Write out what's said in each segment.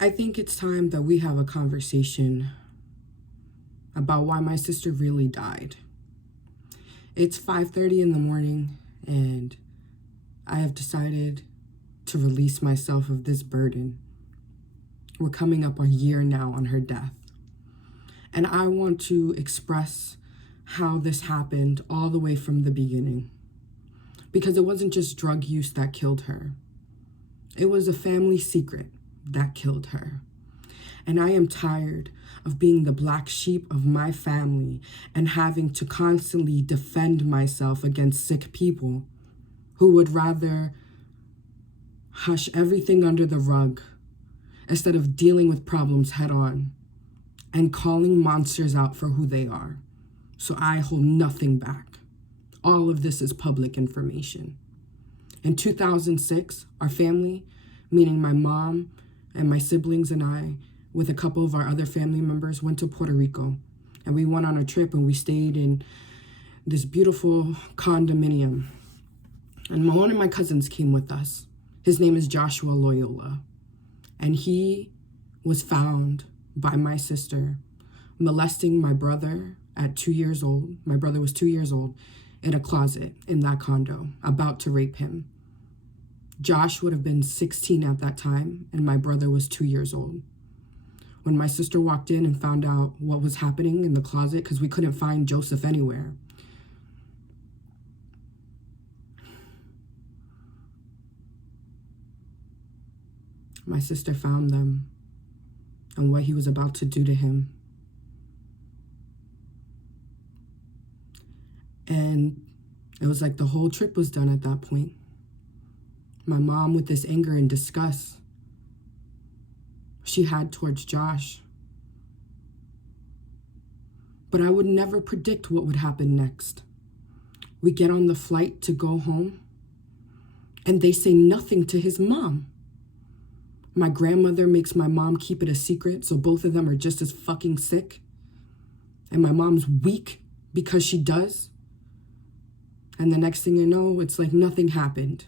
I think it's time that we have a conversation about why my sister really died. It's 5:30 in the morning, and I have decided to release myself of this burden. We're coming up a year now on her death. And I want to express how this happened all the way from the beginning. Because it wasn't just drug use that killed her. It was a family secret that killed her. And I am tired of being the black sheep of my family and having to constantly defend myself against sick people who would rather hush everything under the rug instead of dealing with problems head on and calling monsters out for who they are. So I hold nothing back. All of this is public information. In 2006, our family, meaning my mom and my siblings and I, with a couple of our other family members, went to Puerto Rico. And we went on a trip and we stayed in this beautiful condominium. And one of my cousins came with us. His name is Joshua Loyola. And he was found by my sister molesting my brother at 2 years old. My brother was 2 years old in a closet in that condo, about to rape him. Josh would have been 16 at that time, and my brother was 2 years old. When my sister walked in and found out what was happening in the closet, because we couldn't find Joseph anywhere, my sister found them and what he was about to do to him. And it was like the whole trip was done at that point. My mom, with this anger and disgust she had towards Josh. But I would never predict what would happen next. We get on the flight to go home, and they say nothing to his mom. My grandmother makes my mom keep it a secret, so both of them are just as fucking sick. And my mom's weak because she does. And the next thing you know, it's like nothing happened.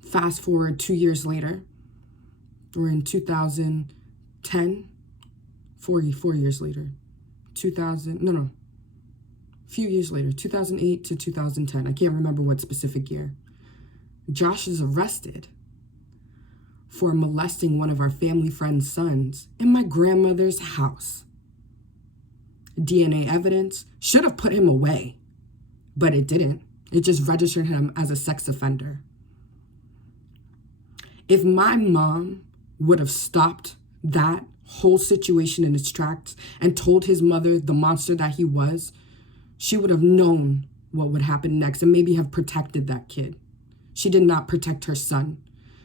Fast forward 2 years later, we're in 2010, 4 years later, few years later, 2008 to 2010. I can't remember what specific year. Josh is arrested for molesting one of our family friend's sons in my grandmother's house. DNA evidence should have put him away, but it didn't. It just registered him as a sex offender. If my mom would have stopped that whole situation in its tracks and told his mother the monster that he was, she would have known what would happen next and maybe have protected that kid. She did not protect her son.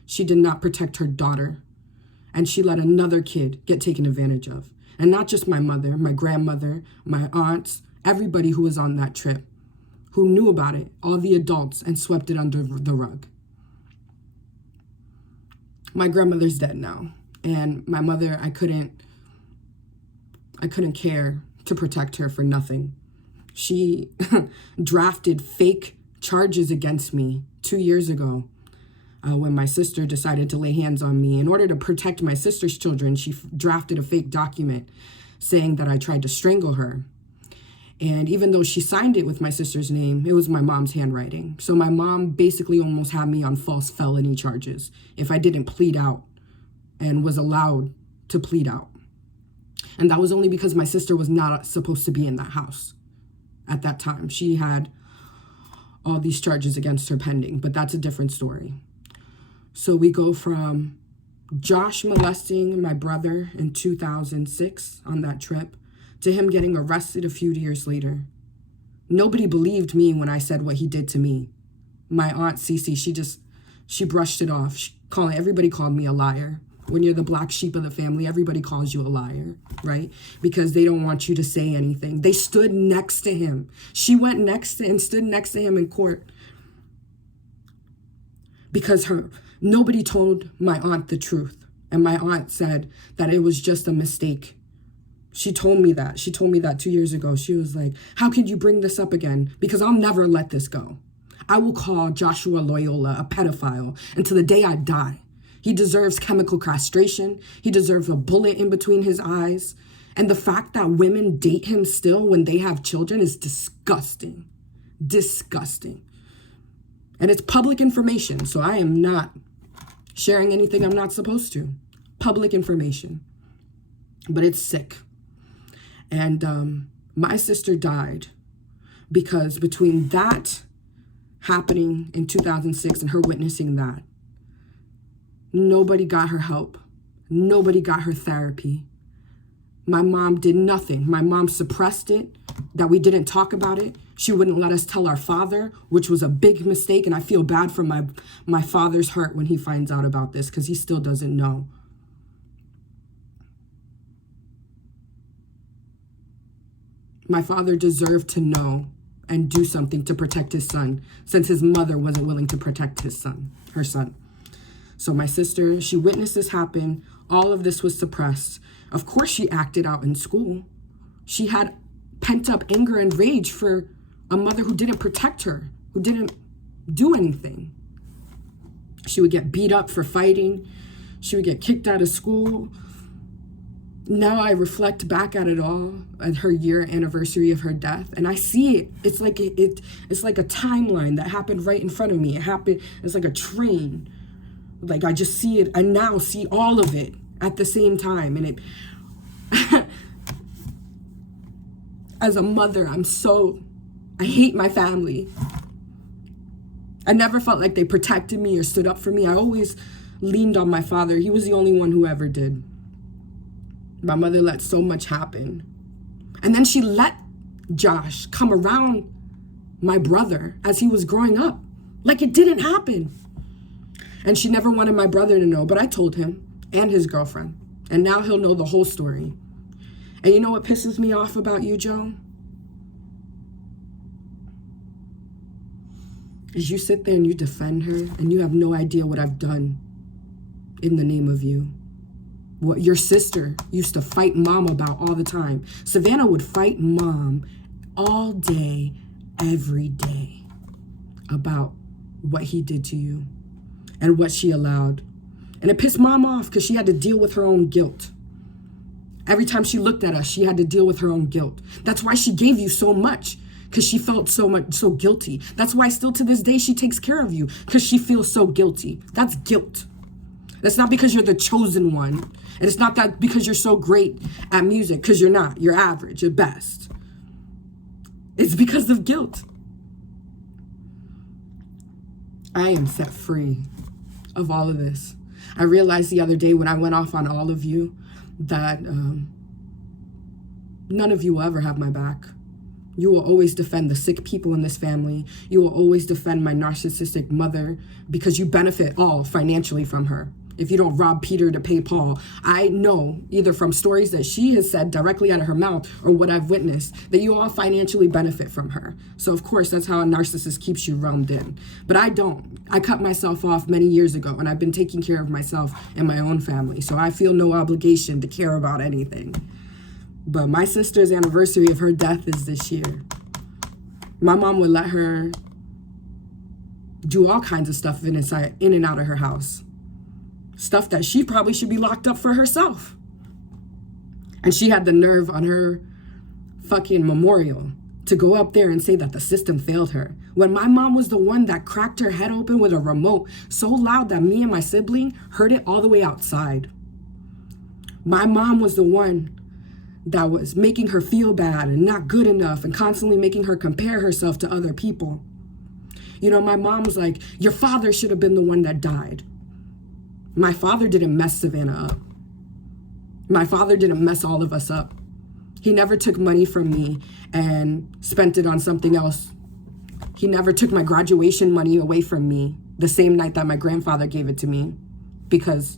She did not protect her daughter. And she let another kid get taken advantage of. And not just my mother, my grandmother, my aunts, everybody who was on that trip, who knew about it, all the adults, and swept it under the rug. My grandmother's dead now. And my mother, I couldn't care to protect her for nothing. She drafted fake charges against me 2 years ago when my sister decided to lay hands on me. In order to protect my sister's children, she drafted a fake document saying that I tried to strangle her. And even though she signed it with my sister's name, it was my mom's handwriting. So my mom basically almost had me on false felony charges if I didn't plead out and was allowed to plead out. And that was only because my sister was not supposed to be in that house at that time. She had all these charges against her pending, but that's a different story. So we go from Josh molesting my brother in 2006 on that trip to him getting arrested a few years later. Nobody believed me when I said what he did to me. My aunt Cece, she brushed it off. Everybody called me a liar. When you're the black sheep of the family, everybody calls you a liar, right? Because they don't want you to say anything. They stood next to him. She went stood next to him in court because nobody told my aunt the truth. And my aunt said that it was just a mistake. She told me that. She told me that 2 years ago. She was like, how could you bring this up again? Because I'll never let this go. I will call Joshua Loyola a pedophile until the day I die. He deserves chemical castration. He deserves a bullet in between his eyes. And the fact that women date him still when they have children is disgusting. Disgusting. And it's public information, so I am not sharing anything I'm not supposed to. Public information. But it's sick. And my sister died because between that happening in 2006 and her witnessing that, nobody got her help. Nobody got her therapy. My mom did nothing. My mom suppressed it, that we didn't talk about it. She wouldn't let us tell our father, which was a big mistake. And I feel bad for my father's heart when he finds out about this, because he still doesn't know. My father deserved to know and do something to protect his son, since his mother wasn't willing to protect her son. So my sister, she witnessed this happen. All of this was suppressed. Of course, she acted out in school. She had pent up anger and rage for a mother who didn't protect her, who didn't do anything. She would get beat up for fighting. She would get kicked out of school. Now I reflect back at it all, at her year anniversary of her death, and I see it. It's like it's like a timeline that happened right in front of me. It's like a train. Like I just see it. I now see all of it at the same time, and it. As a mother, I hate my family. I never felt like they protected me or stood up for me. I always leaned on my father. He was the only one who ever did. My mother let so much happen. And then she let Josh come around my brother as he was growing up, like it didn't happen. And she never wanted my brother to know, but I told him and his girlfriend. And now he'll know the whole story. And you know what pisses me off about you, Joe? Is you sit there and you defend her and you have no idea what I've done in the name of you. What your sister used to fight mom about all the time. Savannah would fight mom all day, every day about what he did to you and what she allowed. And it pissed mom off because she had to deal with her own guilt. Every time she looked at us, she had to deal with her own guilt. That's why she gave you so much, because she felt so guilty. That's why still to this day she takes care of you, because she feels so guilty. That's guilt. That's not because you're the chosen one. And it's not that because you're so great at music, because you're not. You're average at best. It's because of guilt. I am set free of all of this. I realized the other day when I went off on all of you that none of you will ever have my back. You will always defend the sick people in this family. You will always defend my narcissistic mother because you benefit all financially from her. If you don't rob Peter to pay Paul, I know either from stories that she has said directly out of her mouth or what I've witnessed that you all financially benefit from her. So of course, that's how a narcissist keeps you roamed in. But I don't. I cut myself off many years ago and I've been taking care of myself and my own family. So I feel no obligation to care about anything. But my sister's anniversary of her death is this year. My mom would let her do all kinds of stuff in and out of her house. Stuff that she probably should be locked up for herself. And she had the nerve on her fucking memorial to go up there and say that the system failed her. When my mom was the one that cracked her head open with a remote so loud that me and my sibling heard it all the way outside. My mom was the one that was making her feel bad and not good enough and constantly making her compare herself to other people. You know, my mom was like, your father should have been the one that died. My father didn't mess Savannah up. My father didn't mess all of us up. He never took money from me and spent it on something else. He never took my graduation money away from me the same night that my grandfather gave it to me because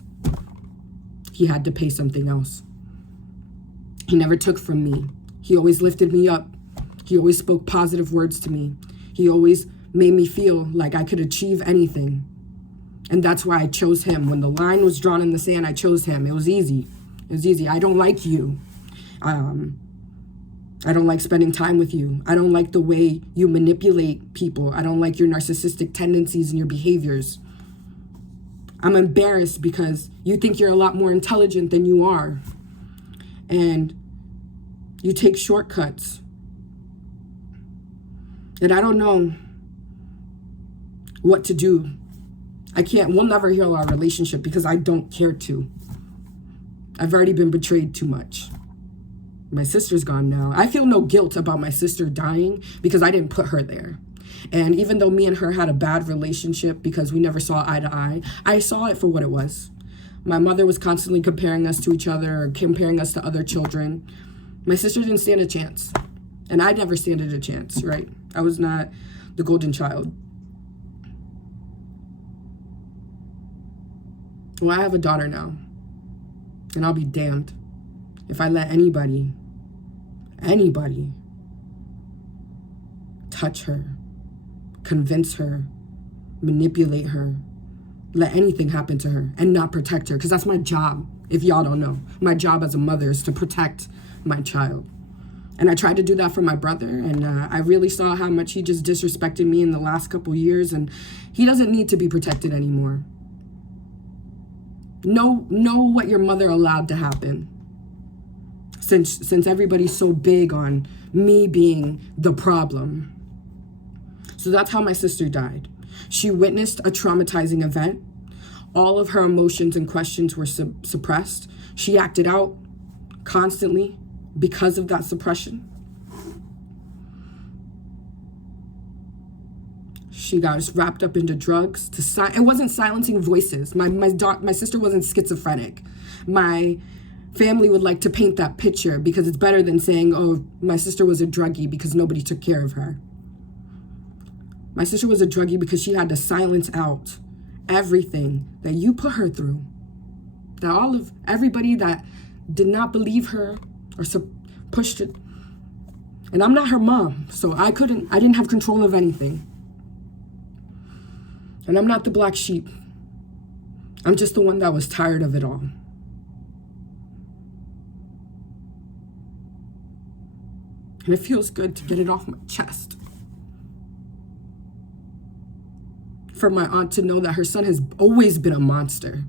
he had to pay something else. He never took from me. He always lifted me up. He always spoke positive words to me. He always made me feel like I could achieve anything. And that's why I chose him. When the line was drawn in the sand, I chose him. It was easy. It was easy. I don't like you. I don't like spending time with you. I don't like the way you manipulate people. I don't like your narcissistic tendencies and your behaviors. I'm embarrassed because you think you're a lot more intelligent than you are. And you take shortcuts. And I don't know what to do. We'll never heal our relationship because I don't care to. I've already been betrayed too much. My sister's gone now. I feel no guilt about my sister dying because I didn't put her there. And even though me and her had a bad relationship because we never saw eye to eye, I saw it for what it was. My mother was constantly comparing us to each other or comparing us to other children. My sister didn't stand a chance. And I never stood a chance, right? I was not the golden child. Well, I have a daughter now. And I'll be damned if I let anybody touch her, convince her, manipulate her, let anything happen to her and not protect her. Because that's my job, if y'all don't know. My job as a mother is to protect my child. And I tried to do that for my brother, and I really saw how much he just disrespected me in the last couple years, and he doesn't need to be protected anymore. Know what your mother allowed to happen. Since everybody's so big on me being the problem. So that's how my sister died. She witnessed a traumatizing event. All of her emotions and questions were suppressed. She acted out constantly because of that suppression. She got wrapped up into drugs. It wasn't silencing voices. My sister wasn't schizophrenic. My family would like to paint that picture because it's better than saying, oh, my sister was a druggie because nobody took care of her. My sister was a druggie because she had to silence out everything that you put her through. That everybody that did not believe her or pushed it. And I'm not her mom, so I didn't have control of anything. And I'm not the black sheep. I'm just the one that was tired of it all. And it feels good to get it off my chest. For my aunt to know that her son has always been a monster.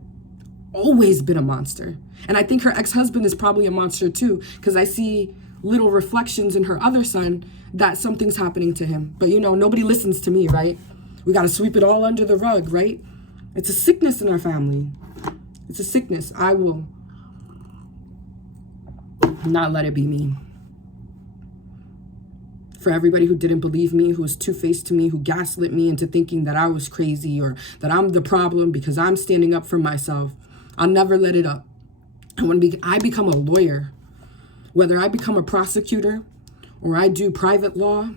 Always been a monster. And I think her ex-husband is probably a monster too, because I see little reflections in her other son that something's happening to him. But nobody listens to me, right? We got to sweep it all under the rug, right? It's a sickness in our family. It's a sickness. I will not let it be me. For everybody who didn't believe me, who was two-faced to me, who gaslit me into thinking that I was crazy or that I'm the problem because I'm standing up for myself, I'll never let it up. And when I become a lawyer, whether I become a prosecutor or I do private law,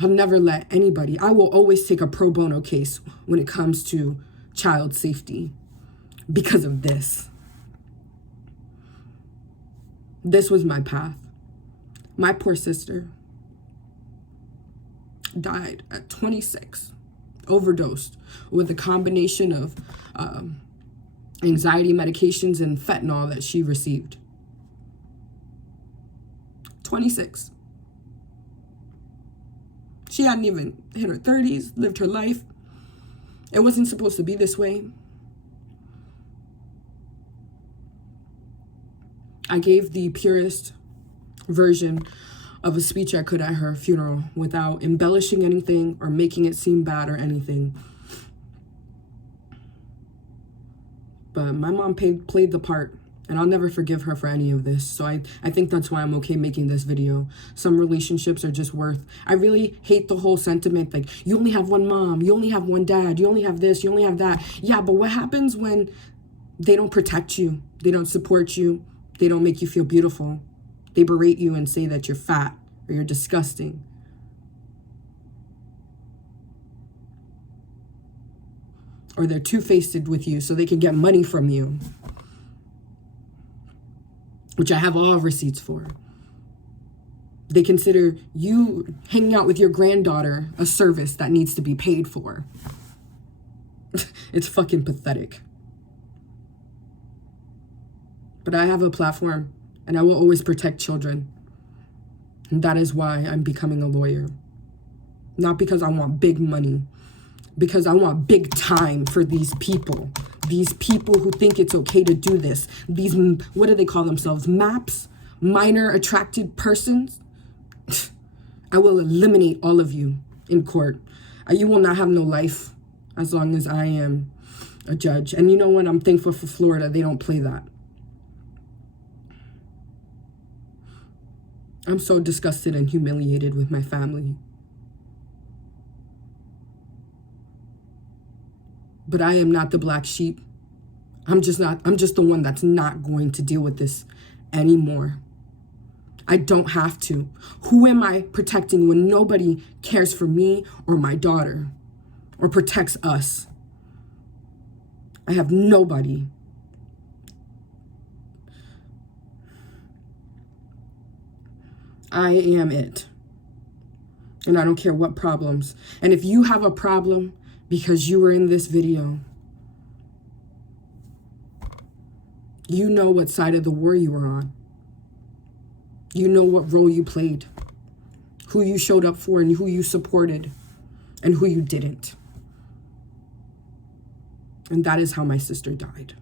I'll never let anybody. I will always take a pro bono case when it comes to child safety because of this. This was my path. My poor sister died at 26, overdosed with a combination of anxiety medications and fentanyl that she received. 26. She hadn't even hit her 30s, lived her life. It wasn't supposed to be this way. I gave the purest version of a speech I could at her funeral without embellishing anything or making it seem bad or anything. But my mom played the part, and I'll never forgive her for any of this. So I think that's why I'm okay making this video. Some relationships are just I really hate the whole sentiment, like, you only have one mom, you only have one dad, you only have this, you only have that. Yeah, but what happens when they don't protect you? They don't support you. They don't make you feel beautiful. They berate you and say that you're fat or you're disgusting. Or they're two-faced with you so they can get money from you, which I have all receipts for. They consider you hanging out with your granddaughter a service that needs to be paid for. It's fucking pathetic. But I have a platform, and I will always protect children. And that is why I'm becoming a lawyer. Not because I want big money. because I want big time for these people. These people who think it's okay to do this. These, what do they call themselves? MAPs? Minor attracted persons? I will eliminate all of you in court. You will not have no life as long as I am a judge. And you know what? I'm thankful for Florida. They don't play that. I'm so disgusted and humiliated with my family. But I am not the black sheep. I'm just the one that's not going to deal with this anymore. I don't have to. Who am I protecting when nobody cares for me or my daughter or protects us? I have nobody. I am it. And I don't care what problems. And if you have a problem because you were in this video, you know what side of the war you were on. You know what role you played, who you showed up for and who you supported and who you didn't. And that is how my sister died.